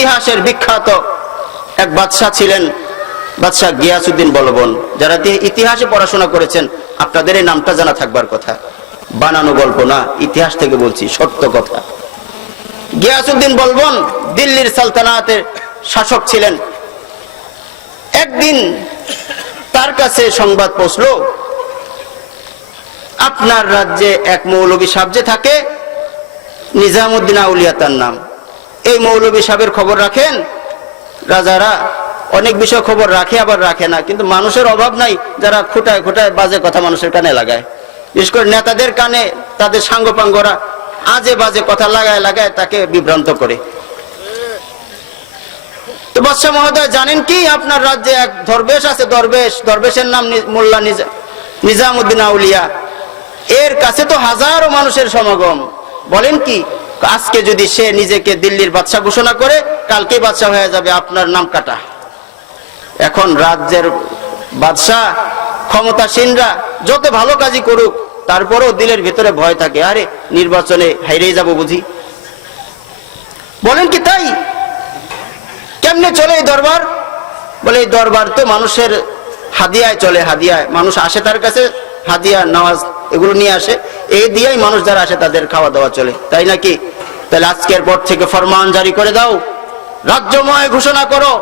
ইতিহাসের বিখ্যাত এক বাদশাহ ছিলেন, বাদশাহ গিয়াসউদ্দিন বলবন। যারা ইতিহাসে পড়াশোনা করেছেন আপনাদের এই নামটা জানা থাকবার কথা, বানানো গল্প না, ইতিহাস থেকে বলছি, সত্য কথা। গিয়াসউদ্দিন বলবন দিল্লির সালতানাতের শাসক ছিলেন। একদিন তার কাছে সংবাদ পৌঁছলো, আপনার রাজ্যে এক মৌলভী সাহেব যে থাকে, নিজামুদ্দিন আউলিয়া তার নাম, এই মৌলভী সাহেবের খবর রাখেন। রাজারা অনেক বিষয় খবর রাখে আবার রাখে না, কিন্তু মানুষের অভাব নাই যারা খুঁটায় খুঁটায় বাজে কথা মানুষের কানে লাগায়। বিশেষ করে নেতাদের কানে তাদের সাঙ্গপাঙ্গরা আজে বাজে কথা লাগায় লাগায় তাকে বিভ্রান্ত করে। তো বাদশাহ মহোদয় জানেন কি, আপনার রাজ্যে এক দরবেশ আছে, দরবেশের নাম মোল্লা নিজামুদ্দিন আউলিয়া, এর কাছে তো হাজারো মানুষের সমাগম। বলেন কি, আজকে যদি সে নিজেকে দিল্লির বাদশাহ ঘোষণা করে কালকে বাদশাহ হয়ে যাবে, আপনার নাম কাটা। এখন রাজ্যের বাদশাহ ক্ষমতাসীনরা যত ভালো কাজই করুক তারপরেও দিলের ভিতরে ভয় থাকে, আরে নির্বাচনে হাইরেই যাব বুঝি। বলেন কি তাই? কেমনে চলে এই দরবার? বলে এই দরবার তো মানুষের হাদিয়ায় চলে, হাদিয়ায় মানুষ আসে তার কাছে, হাদিয়া নামাজ এগুলো নিয়ে আসে, এই দিয়েই মানুষ যারা আসে তাদের খাওয়া দাওয়া চলে, তাই নাকি? তাহলে আজকের পর থেকে ফরমান জারি করে দাও, রাজ্যময় ঘোষণা করো,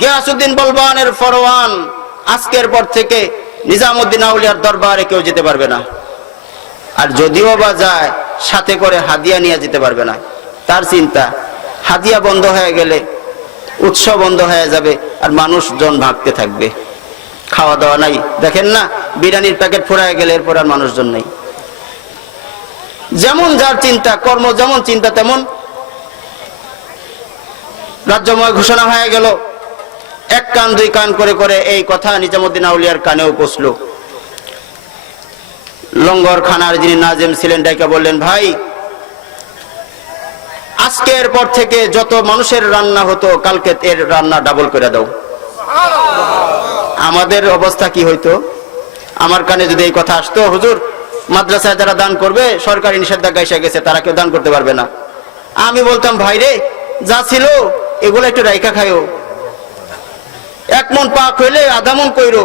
গিয়াসউদ্দিন বলবানের ফরমান, আজকের পর থেকে নিজামুদ্দিন আউলিয়ার দরবারে কেউ যেতে পারবে না, আর যদিও বা যায় সাথে করে হাদিয়া নিয়ে যেতে পারবে না। তার চিন্তা, হাদিয়া বন্ধ হয়ে গেলে উৎসব বন্ধ হয়ে যাবে আর মানুষজন ভাগতে থাকবে, খাওয়া দাওয়া নাই। দেখেন না, বিরিয়ানির প্যাকেট ফুরায় গেলে এরপর আর মানুষজন নেই। যেমন যার চিন্তা, কর্ম যেমন চিন্তা তেমন। রাজ্যময় ঘোষণা হয়ে গেল, এক কান দুই কান করে করে এই কথা নিজামুদ্দিন আউলিয়ার কানেও পৌঁছলো। লঙ্গর খানার যিনি নাজেম ছিলেন ডাইকা বললেন, ভাই আজকের পর থেকে যত মানুষের রান্না হতো কালকে এর রান্না ডাবল করে দাও। আমাদের অবস্থা কি হইতো? আমার কানে যদি এই কথা আসতো, হুজুর মাদ্রাসায় যারা দান করবে সরকারি নিষেধাজ্ঞা এসে গেছে, তারা কেউ দান করতে পারবে না। আমি বলতাম, ভাই রে যা ছিল এগুলো একটু রাইখা খাইও, 1 মণ পাক হইলে আধা মণ কইরো,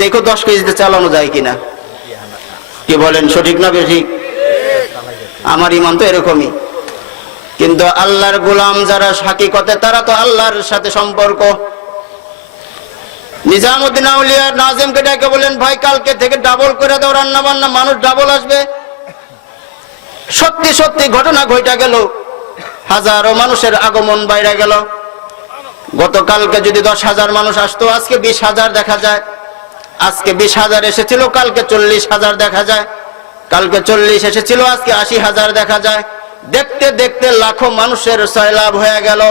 দেখো 10 কেজিতে চালানো যায় কিনা। কি বলেন, সঠিক না বেঠিক? আমার ইমান তো এরকমই। কিন্তু আল্লাহর গোলাম যারা হাকিকতে, তারা তো আল্লাহর সাথে সম্পর্ক। নিজামুদ্দিন আউলিয়া নাজেমকে ডেকে বলেন, ভাই কালকে থেকে ডাবল করে দাও রান্না বান্না, মানুষ ডাবল আসবে। সত্যি সত্যি ঘটনা ঘটা গেল, হাজারো মানুষের আগমন বাইরে গেল। গতকালকে যদি 10,000 মানুষ আসতো, আজকে 20,000 দেখা যায়। আজকে 20,000 এসেছিল, কালকে 40,000 দেখা যায়। কালকে 40 এসেছিল, আজকে 80,000 দেখা যায়। দেখতে দেখতে লাখো মানুষের সয়লাভ হয়ে গেল।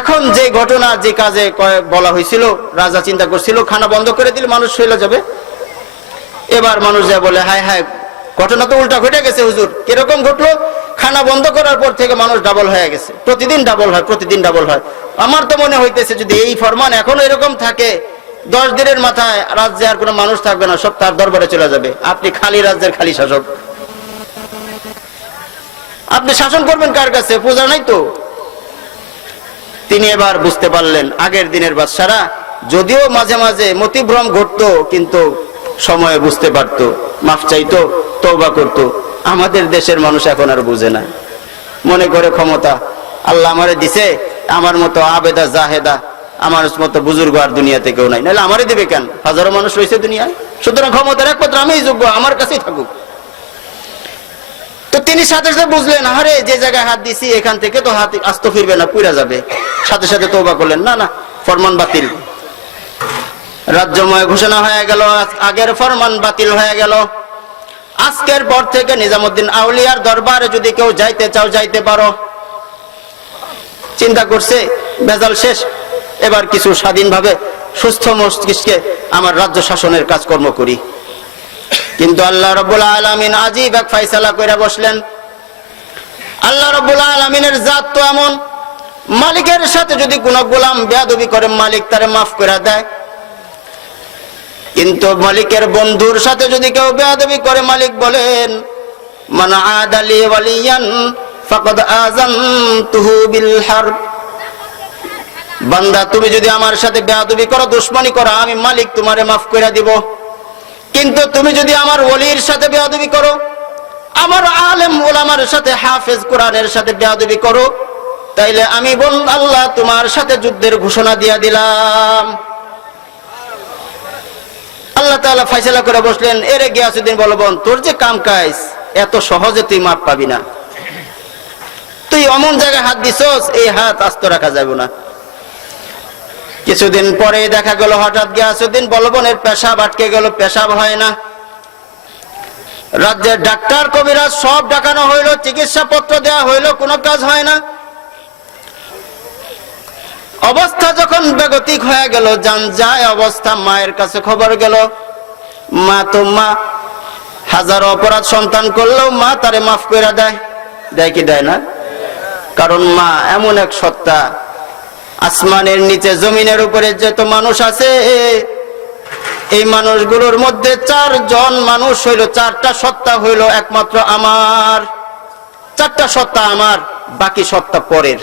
এখন যে ঘটনা, যে কাজে বলা হয়েছিল, রাজা চিন্তা করছিল খানা বন্ধ করে দিলে মানুষ চলে যাবে। এবার মানুষ যা বলে, হায় হায় ঘটনা তো উল্টা ঘটে গেছে হুজুর। কিরকম ঘটলো? খানা বন্ধ করার পর থেকে মানুষ ডাবল হয়ে গেছে, প্রতিদিন ডাবল হয়, প্রতিদিন ডাবল হয়। আমার তো মনে হইতেছে যদি এই ফরমান এখনো এরকম থাকে, 10 দিনের মাথায় রাজ্যে আর কোনো মানুষ থাকবে না, সব তার দরবারে চলে যাবে। আপনি খালি রাজ্যের খালি শাসক, আপনি শাসন করবেন কার কাছে? পূজা নাই তো। তিনি এবার বুঝতে পারলেন, আগের দিনের বাদশারা যদিও মাঝে মাঝে মতিভ্রম ঘটতো, কিন্তু সময়ে বুঝতে পারতো, মাফ চাইতো, তওবা করতো। আমাদের দেশের মানুষ এখন আর বুঝে না, মনে করে ক্ষমতা আল্লাহ আমারে দিছে, আমার মতো আবেদা জাহেদা, আমার মতো বুজুর্গ আর দুনিয়াতে কেউ নাই, নাহলে আমারে দিবে কেন? হাজারো মানুষ রয়েছে দুনিয়ায়, সুতরাং ক্ষমতার একমাত্র আমিই যোগ্য, আমার কাছেই থাকুক। তো তিনি সাথে সাথে বুঝলেন, আরে যে জায়গায় হাত দিছি এখান থেকে তো হাত আস্ত ফিরবে না, পুইরা যাবে। সাথে সাথে তওবা করলেন, না না, ফরমান বাতিল। রাজ্যময় ঘোষণা হয়ে গেল, আগের ফরমান বাতিল হয়ে গেল। আজকের পর থেকে নিজামুদ্দিন আউলিয়ার দরবারে যদি কেউ যাইতে চাও যাইতে পারো। চিন্তা করছে ভেজাল শেষ, এবার কিছু স্বাধীনভাবে সুস্থ মস্তিষ্কে আমার রাজ্য শাসনের কাজকর্ম করি। কিন্তু আল্লাহ রাব্বুল আলামিন আজীব এক ফয়সালা কইরা বসলেন। আল্লাহ রাব্বুল আলামিনের জাত তো এমন, মালিকের সাথে যদি কোনো গোলাম বেয়াদবি করে মালিক তারে মাফ করে দেয়, কিন্তু মালিকের বন্ধুর সাথে যদি কেউ বেয়াদবি করে মালিক বলেন, মান আদালি ওয়ালিয়ান ফাকাদ আযানতুহু বিল হারব। বান্দা তুমি যদি আমার সাথে বেয়াদবি করো, দুশমনী করো, আমি মালিক তোমারে মাফ করে দিব। কিন্তু তুমি যদি আমার ওলির সাথে বেয়াদবি করো, আমার আলেম ওলামার সাথে, হাফেজ কোরআনের সাথে বেয়াদবি করো, তাইলে আমি আল্লাহ তোমার সাথে যুদ্ধের ঘোষণা দিয়া দিলাম। আল্লাহ তাআলা ফয়সালা করে বসলেন, এরে গিয়াসউদ্দিন বলবন, তোর যে কাম কাজ এত সহজে তুই মাপ পাবি না। তুই অমন জায়গায় হাত দিছস, এই হাত আস্ত রাখা যাবে না। কিছুদিন পরে দেখা গেল হঠাৎ গিয়াসউদ্দিন বলবনের পেশাব আটকে গেল, পেশাব হয় না। রাজ্যের ডাক্তার কবিরাজ সব ডাকানো হইল, চিকিৎসা পত্র দেওয়া হইল, কোনো কাজ হয় না। অবস্থা যখন বেগতিক হয়ে গেল, জান যায় অবস্থা, মায়ের কাছে খবর গেল। মা তো মা, হাজারো অপরাধ সন্তান করলেও মা তারে মাফ করে দেয়। দেয় কি দেয় না? কারণ মা এমন এক সত্তা, আসমানের নিচে জমিনের উপরে যত মানুষ আছে, এই মানুষগুলোর মধ্যে 4 জন মানুষ হইল, 4টা সত্তা হইল একমাত্র আমার। 4টা সত্তা আমার, বাকি সত্তা পরের।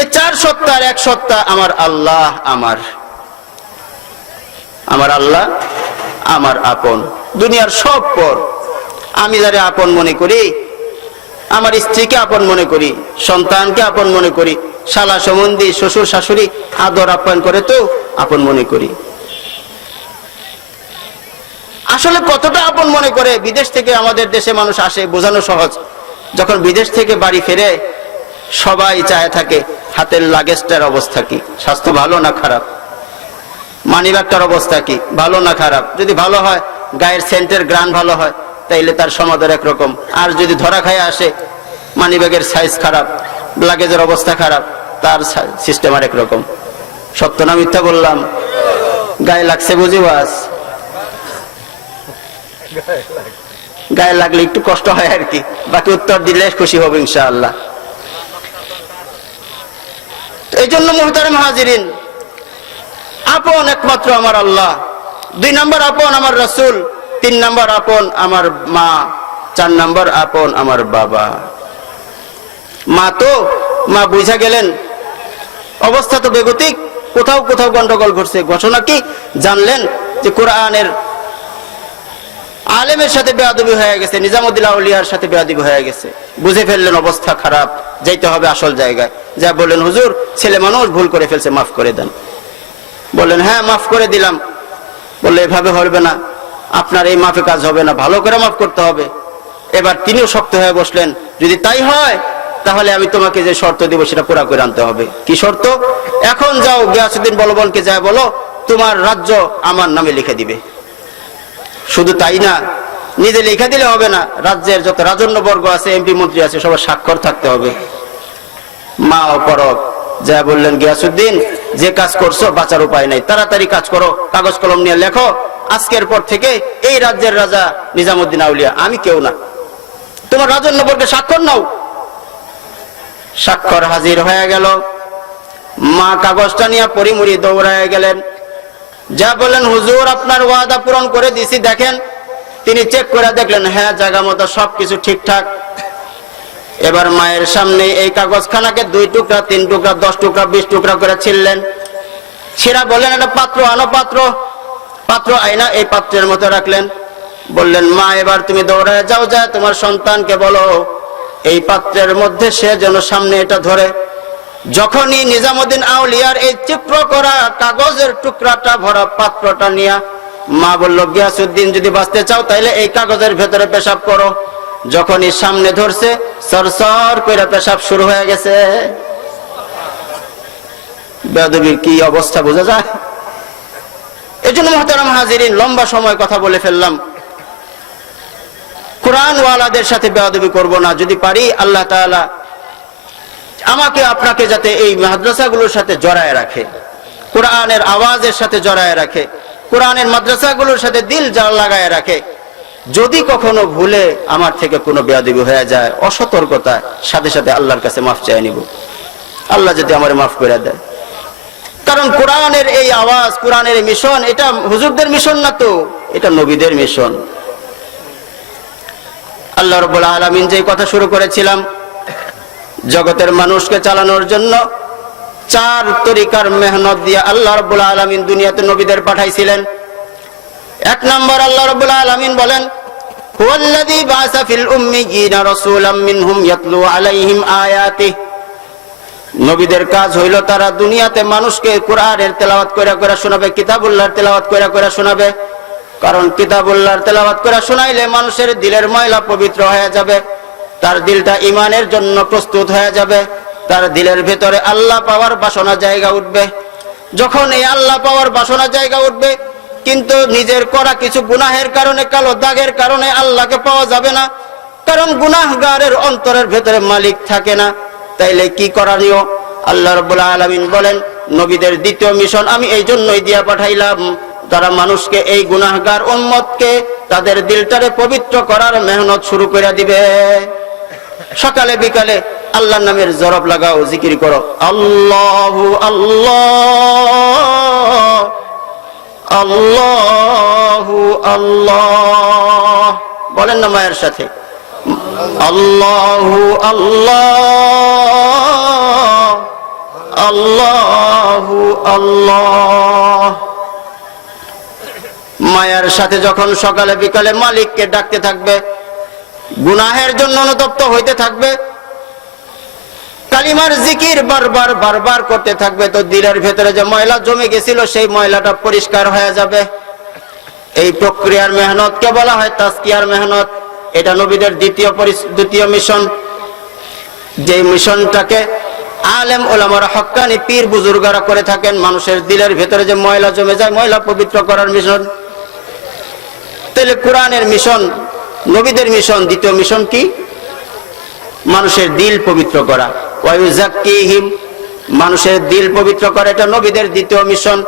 এই 4 সত্তার এক সত্তা আমার আল্লাহ। আমার আল্লাহ আমার আপন, দুনিয়ার সব পর। আমি যারে আপন মনে করি, আমার স্ত্রীকে আপন মনে করি, সন্তানকে আপন মনে করি, শালা সম্বন্ধী, শ্বশুর শাশুড়ি আদর আপ্যায়ন করে তো আপন মনে করি। আসলে কতটা আপন মনে করে, বিদেশ থেকে আমাদের দেশে মানুষ আসে, বোঝানো সহজ। যখন বিদেশ থেকে বাড়ি ফিরে সবাই চায় থাকে হাতের লাগেজটার অবস্থা কি, স্বাস্থ্য ভালো না খারাপ, মানিব্যাগটার অবস্থা কি, ভালো না খারাপ। যদি ভালো হয়, গায়ের সেন্টের গ্রান ভালো হয়, তাইলে তার সমাদর একরকম। আর যদি ধরা খায় আসে, মানিব্যাগের সাইজ খারাপ, লাগেজের অবস্থা খারাপ, তার সিস্টেম আর একরকম। সত্য না মিথ্যা বললাম? গায়ে লাগছে বুঝি ওয়াজ? গায়ে লাগলে একটু কষ্ট হয় আর কি, বাকি উত্তর দিলে খুশি হবে ইনশাআল্লাহ। এই জন্য মুহতারাম হাজিরিন, আপন একমাত্র আমার আল্লাহ, 2 নম্বর আপন আমার রাসূল, 3 নম্বর আপন আমার মা, 4 নম্বর আপন আমার বাবা। মা বুঝা গেলেন অবস্থা তো বেগতিক, কোথাও কোথাও গন্ডগোল ঘটছে। ঘটনা কি জানলেন? যে কোরআনের আলেমের সাথে বেয়াদবি হয়ে গেছে, নিজামুদ্দিন আউলিয়ার সাথে বেয়াদবি হয়ে গেছে। বুঝে ফেললেন অবস্থা খারাপ, যাইতে হবে আসল জায়গায়। যা বললেন, হুজুর ছেলে মানুষ ভুল করে ফেলছে, মাফ করে দেন। বললেন, হ্যাঁ মাফ করে দিলাম। বললে, এভাবে হবে না, আপনার এই মাফে কাজ হবে না, ভালো করে মাফ করতে হবে। এবার তিনিও শক্ত হয়ে বসলেন, যদি তাই হয় তাহলে আমি তোমাকে যে শর্ত দিব সেটা পুরা করে আনতে হবে। কি শর্ত? এখন যাও গিয়াসউদ্দিন বলবনকে যায় বলো তোমার রাজ্য আমার নামে লিখে দিবে। শুধু তাই না, নিজে লিখে দিলে হবে না, রাজ্যের যত রাজন্যবর্গ আছে, এমপি মন্ত্রী আছে, সবার স্বাক্ষর থাকতে হবে। মা অপরক যা বললেন, গিয়াসউদ্দিন যে কাজ করছো বাঁচার উপায় নাই, তাড়াতাড়ি কাজ করো, কাগজ কলম নিয়ে লেখো, আজকের পর থেকে এই রাজ্যের রাজা নিজামুদ্দিন আউলিয়া, আমি কেউ না। তোমার রাজন্যবর্গে স্বাক্ষর নাও। স্বাক্ষর হাজির হয়ে গেল। মা কাগজটা নিয়ে পরিমুড়ি দৌড়ায় গেলেন। যা বললেন, হুজুর আপনার ওয়াদা পূরণ করে দিছি, দেখেন। তিনি চেক করে দেখলেন, হ্যাঁ জায়গা মতো সবকিছু ঠিকঠাক। এবার মায়ের সামনে এই কাগজখানাকে 2 টুকরা, 3 টুকরা, 10 টুকরা, 20 টুকরা করে ছিললেন। ছিঁড়া বললেন, একটা পাত্র আনো, পাত্র আয়না এই পাত্রের মতো রাখলেন। বললেন, মা এবার তুমি দৌড়ায় যাও, যায় তোমার সন্তানকে বলো এই পাত্রের মধ্যে সে যেন সামনে এটা ধরে। যখনই নিজামুদ্দিন আউলিয়ার এই চিত্র করা কাগজের টুকরাটা ভরা পাত্রটা নিয়ে মা বলল, গিয়াসউদ্দিন যদি বাঁচতে চাও তাহলে এই কাগজের ভেতরে পেশাব করো। যখনই সামনে ধরছে, সরসর করে পেশাব শুরু হয়ে গেছে। বেয়াদবির কি অবস্থা বোঝা যায়? এই জন্য মুহতারাম হাজিরিন, লম্বা সময় কথা বলে ফেললাম। কোরআনওয়ালাদের সাথে বেয়াদবি করব না। যদি পারি আল্লাহ তাআলা আমাকে আপনাকে যাতে এই মাদ্রাসাগুলোর সাথে জড়ায় রাখে, কোরআনের আওয়াজের সাথে জড়ায় রাখে, কোরআনের মাদ্রাসাগুলোর সাথে দিল জাল লাগায় রাখে। যদি কখনো ভুলে আমার থেকে কোনো বেয়াদবি হয়ে যায়, অসতর্কতায়, সাথে সাথে আল্লাহর কাছে মাফ চেয়ে নিব, আল্লাহ যদি আমার মাফ করে দেয়। কারণ কোরআনের এই আওয়াজ, কোরআনের মিশন, এটা হুজুরদের মিশন না তো, এটা নবীদের মিশন। আল্লাহ রাব্বুল আলামিন যে কথা শুরু করেছিলাম, জগতের মানুষকে চালানোর জন্য 4 তরিকার মেহনত দিয়ে আল্লাহ রাব্বুল আলামিন দুনিয়াতে নবীদের পাঠাইছিলেন। 1 নম্বর আল্লাহ রাব্বুল আলামিন বলেন, হুয়াল্লাযী বাআসা ফিল উম্মিয়িনা রাসূলাম মিনহুম ইয়াতলু আলাইহিম আয়াতিহি। নবীদের কাজ হইল তারা দুনিয়াতে মানুষকে কোরআনের তেলাওয়াত কইরা কইরা শোনাবে, কিতাবুল্লাহর তেলাওয়াত কইরা কইরা শোনাবে। কারণ কিতাবুল্লাহর তেলাওয়াত কইরা শোনাইলে মানুষের দিলের ময়লা পবিত্র হয়ে যাবে, তার দিলটা ঈমানের জন্য প্রস্তুত হয়ে যাবে, তার দিলের ভেতরে আল্লাহ পাওয়ার বাসনা জায়গা উঠবে। যখন এই আল্লাহ পাওয়ার বাসনা জায়গা উঠবে, কিন্তু নিজের করা কিছু গুনাহের কারণে, কালো দাগের কারণে আল্লাহকে পাওয়া যাবে না, কারণ গুনাহগারের অন্তরের ভেতরে মালিক থাকে না। তাইলে কি করণীয়? আল্লাহ রাব্বুল আলামিন বলেন, নবীদের দ্বিতীয় মিশন আমি এই জন্যই দিয়া পাঠাইলাম, তারা মানুষকে, এই গুনাহগার উম্মতকে তাদের দিলটারে পবিত্র করার মেহনত শুরু করে দিবে। সকালে বিকালে আল্লাহর নামের জরব লাগাও, জিকির করো, আল্লাহু আল্লাহ আল্লাহু আল্লাহ। বলেন না মায়ের সাথে, আল্লাহু আল্লাহ আল্লাহু আল্লাহ। মায়ের সাথে যখন সকালে বিকালে মালিককে ডাকতে থাকবে, গুনাহের জন্য অনুতপ্ত হইতে থাকবে, কালিমার জিকির বারবার বারবার করতে থাকবে, তো দিলের ভেতরে যে ময়লা জমে গেছিল সেই ময়লাটা পরিষ্কার হয়ে যাবে। এই প্রক্রিয়ার মেহনতকে বলা হয় তাজকিয়ার মেহনত। এটা নবীদের দ্বিতীয় মিশন। যে মিশনটাকে আলেম ওলামারা, হক্কানি পীর বুজুর্গরা করে থাকেন, মানুষের দিলের ভেতরে যে ময়লা জমে যায়, ময়লা পবিত্র করার মিশন। তাহলে কোরআনের মিশন, নবীদের মিশন, দ্বিতীয় মিশন কি? মানুষের দিল পবিত্র করা। ওয়ায়ুযাক্কিহিম, মানুষের দিল পবিত্র করা, এটা নবীদের দ্বিতীয় মিশন।